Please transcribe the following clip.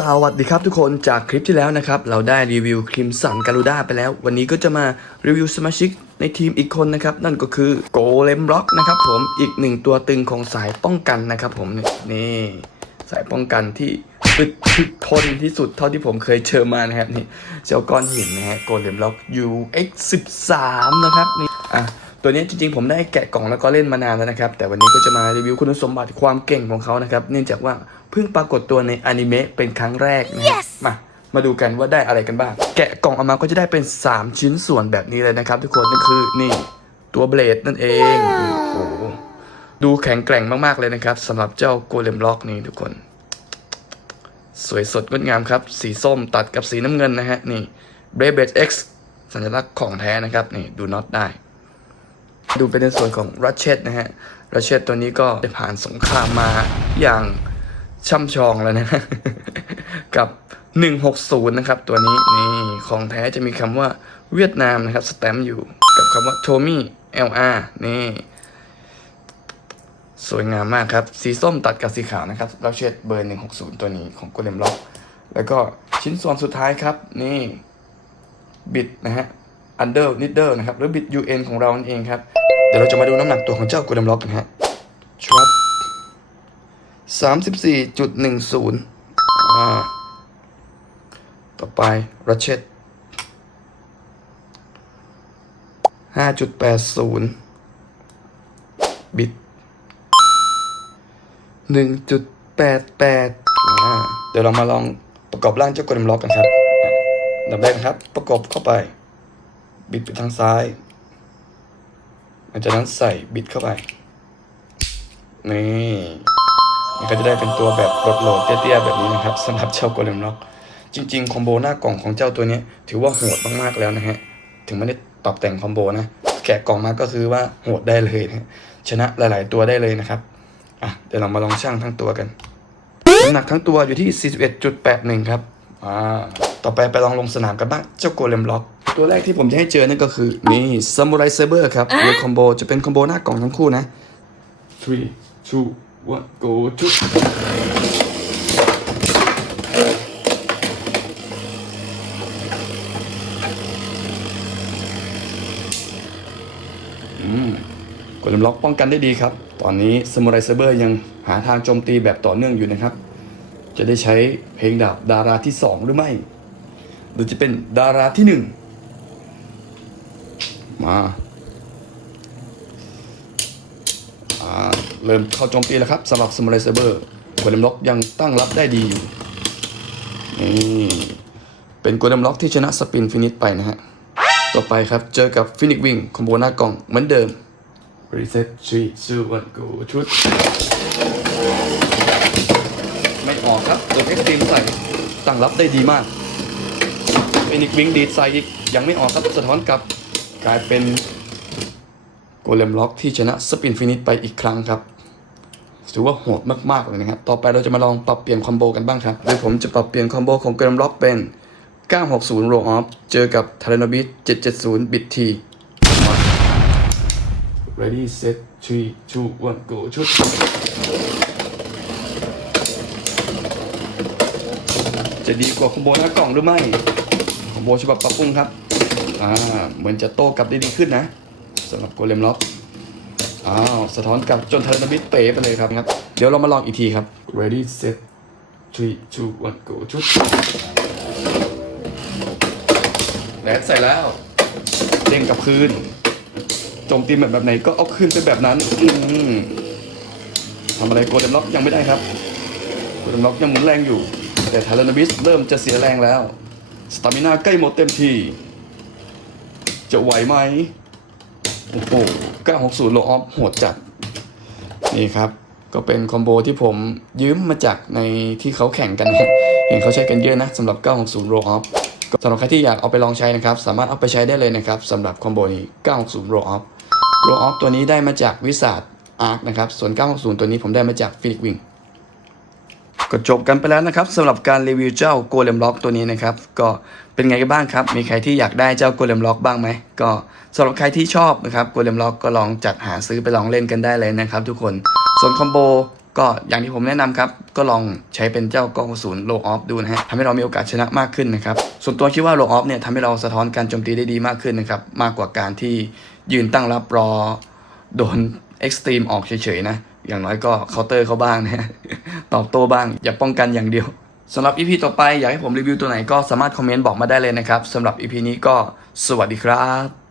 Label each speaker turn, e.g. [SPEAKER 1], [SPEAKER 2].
[SPEAKER 1] สวัสดีครับทุกคนจากคลิปที่แล้วนะครับ เราได้รีวิวครีมสันการูด้าไปแล้ว วันนี้ก็จะมารีวิวสมาชิกในทีมอีกคนนะครับ นั่นก็คือโกเลมร็อกนะครับผมอีกหนึ่งตัวตึงของสายป้องกันนะครับผมนี่นสายป้องกันที่อึดถึกทนที่สุดเท่าที่ผมเคยเจอมานะครับนี่เจ้าก้อนหินนะฮะโกเลมร็อก UX13 นะครับนี่อะ ตัวนี้จริงๆผมได้แกะกล่องแล้วก็เล่นมานานแล้วนะครับ แต่วันนี้ก็จะมารีวิวคุณสมบัติความเก่งของเขานะครับ เนื่องจากว่าเพิ่งปรากฏตัวในอนิเมะเป็นครั้งแรกนะฮะ
[SPEAKER 2] Yes
[SPEAKER 1] มามาดูกันว่าได้อะไรกันบ้าง แกะกล่องออกมาก็จะได้เป็น 3 ชิ้นส่วนแบบนี้เลยนะครับทุกคนนั่นคือนี่ตัวเบลดนั่นเองโอ้โหดูแข็งแกร่งมากๆเลยนะครับสำหรับเจ้าโกเลมล็อกนี่ทุกคน สวยสดงดงามครับ สีส้มตัดกับสีน้ำเงินนะฮะนี่ b r a v e X สัญลักษณ์ของแท้นะครับนี่ดูน็อตได้ ดูเป็นในส่วนของรัชเชตนะฮะรัชเชตตัวนี้ก็ได้ผ่านสงครามมาอย่างช่ำชองแล้วนะ กับ 160 นะครับ ตัวนี้นี่ของแท้จะมีคำว่าเวียดนามนะครับสแตมป์อยู่กับคำว่าโทมี่ LR นี่ สวยงามมากครับ สีส้มตัดกับสีขาวนะครับรัชเชตเบอร์ 160 ตัวนี้ของโกเลมล็อก แล้วก็ชิ้นส่วนสุดท้ายครับ นี่บิดนะฮะ under needle นะครับ หรือบิด UN ของเรานั่นเองครับ ดี๋ยวเราจะมาดูน้ำหนักตัวของเจ้าโกลเดมล็อกกันฮะชับสามสิบสี่จุดหนึ่งศูนย์อ่าต่อไปรัชเชตห้าจุดแปดศูนย์บิดหนึ่งจุดแปดแปดอ่าเดี๋ยวเรามาลองประกอบร่างเจ้าโกลเดมล็อกกันครับอันดับแรกนะครับ ประกอบเข้าไป บิดไปทางซ้ายห ลังจากนั้นใส่บิดเข้าไป นี่มันก็จะได้เป็นตัวแบบรถโหลดเตี้ยๆแบบนี้นะครับสำหรับเจ้าโกเลมล็อก จริงๆ คอมโบหน้ากล่องของเจ้าตัวนี้ถือว่าโหดมากๆแล้วนะฮะ ถึงไม่ได้ปรับแต่งคอมโบนะ แกะกล่องมาก็คือว่าโหดได้เลยนะชนะหลายๆตัวได้เลยนะครับ อะ เดี๋ยวเรามาลองชั่งทั้งตัวกันน้ำหนักทั้งตัวอยู่ที่ 41.81 ครับ อ่าต่อไปไปลองลงสนามกันบ้างเจ้าโกเลมล็อก ตัวแรกที่ผมจะให้เจอนั่นก็คือ นี่ซ a มูไรเซเบอร์ครับโดยคอมโบจะเป็นคอมโบหน้ากล่องทั้งคู่นะ three two one go to กดลำล็อกป้องกันได้ดีครับ ตอนนี้ซ a มูไรเซเบอร์ยังหาทางโจมตีแบบต่อเนื่องอยู่นะครับ จะได้ใช้เพลงดาบดาราที่สองหรือไม่ หรือจะเป็นดาราที่หนึ่งมาเริ่มเข้าโจมตีแล้วครับสำหรับสมุไรเซเบอร์กลเดมล็อกยังตั้งรับได้ดีอยู่นี่เป็นกลเดมล็อกที่ชนะสปินฟินิชไปนะฮะ ต่อไปครับเจอกับฟินิกวิงคอมโบหน้ากล่องเหมือนเดิม Reset 3 2 1 go ชุด ไม่ออกครับตัวเอ็กซ์ตรีมใส่ตั้งรับได้ดีมากฟินิกวิ่งดีดใส่อีกยังไม่ออกครับสะท้อนกลับกลายเป็นโกเลมล็อกที่ชนะสปินฟินิชไปอีกครั้งครับถือว่าโหดมากๆเลยนะครับ ต่อไปเราจะมาลองปรับเปลี่ยนคอมโบกันบ้างครับโดยผมจะปรับเปลี่ยนคอมโบของโกเลมล็อกเป็น 960 roll off เจอกับ t a r a n o b i t 770 bit t ready set 3 2 1 go ชุด จะดีกว่าคอมโบหน้ากล่องหรือไม่คอมโบฉบับปรับปรุงครับอ่าเหมือนจะโต้กลับได้ดีขึ้นนะสำหรับโกเลมล็อกอ้าวสะท้อนกลับจนทารานาบิตเป๋ไปเลยครับครับเดี๋ยวเรามาลองอีกทีครับ ready set 3 2 1 go ชุดแลดใส่แล้วเด้งกลับคืนโจมตีแบบแบบไหนก็เอาคืนไปแบบนั้นอืมทำอะไรโกลเด้นล็อกยังไม่ได้ครับโกลเด้นล็อกยังหมุนแรงอยู่ แต่ทารานาบิสเริ่มจะเสียแรงแล้ว สตามินาใกล้หมดเต็มทีจะไหวไหม โอ้โห 960 โลออฟโหดจัด นี่ครับ ก็เป็นคอมโบที่ผมยืมมาจากในที่เขาแข่งกันครับเห็นเขาใช้กันเยอะนะสำหรับ 960 roll off ก็สำหรับใครที่อยากเอาไปลองใช้นะครับ สามารถเอาไปใช้ได้เลยนะครับสำหรับคอมโบนี้ 960 roll off roll off ตัวนี้ได้มาจากวิสาดอาร์คนะครับ ส่วน 960 ตัวนี้ผมได้มาจากฟิลิกวิง ก็จบกันไปแล้วนะครับสำหรับการรีวิวเจ้าโกเลมล็อกตัวนี้นะครับ ก็เป็นไงกันบ้างครับ มีใครที่อยากได้เจ้าโกเลมล็อกบ้างไหมก็สำหรับใครที่ชอบนะครับโกเลมล็อกก็ลองจัดหาซื้อไปลองเล่นกันได้เลยนะครับ ทุกคนส่วนคอมโบก็อย่างที่ผมแนะนำครับ ก็ลองใช้เป็นเจ้ากองศูนย์โลออฟดูนะฮะทำให้เรามีโอกาสชนะมากขึ้นนะครับ ส่วนตัวคิดว่าโลออฟเนี่ยทำให้เราสะท้อนการโจมตีได้ดีมากขึ้นนะครับ มากกว่าการที่ยืนตั้งรับรอโดนเอ็กซ์ตรีมออกเฉยๆนะ อย่างน้อยก็เคาน์เตอร์เขาบ้างนะตอบโต้บ้าง อย่าป้องกันอย่างเดียวสำหรับ EP ต่อไปอยากให้ผมรีวิวตัวไหนก็สามารถคอมเมนต์บอกมาได้เลยนะครับสำหรับ EP นี้ก็สวัสดีครับ